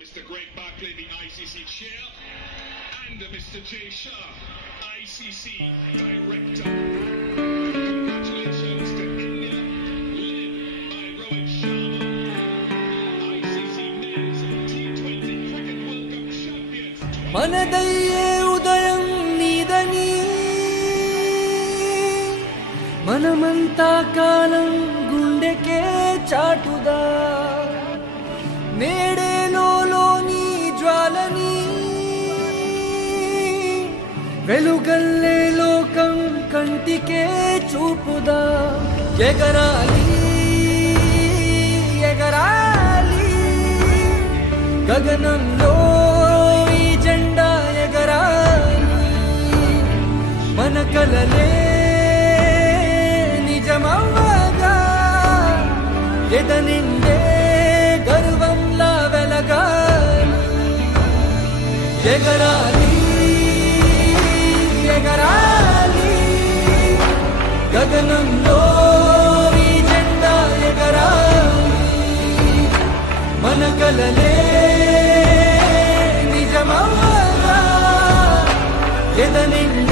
Mr. Greg Barclay, the ICC chair, and Mr. Jay Shah, ICC director. Congratulations to India, led by Rohit Sharma, ICC men's T20 cricket World Cup champions. మనదయ్యే ఉదయం నీదని మనమంతా కాలం గుండెకే చాటుదా నేడేలోని జ్వాలని వెలుగల్లే లోకం కంటికే చూపుదా ఎగరాలి ఎగరాలి గగనంలో ఈ జెండా ఎగరాలి మన కలలే నిజమవ్వగా ఎదనిండే గర్వంలా వెలగాలి ఎగరాలి ఎగరాలి గగనంలో ఈ జెండా ఎగరాలి మన కలలే నిజమవ్వగా ఎదనిండే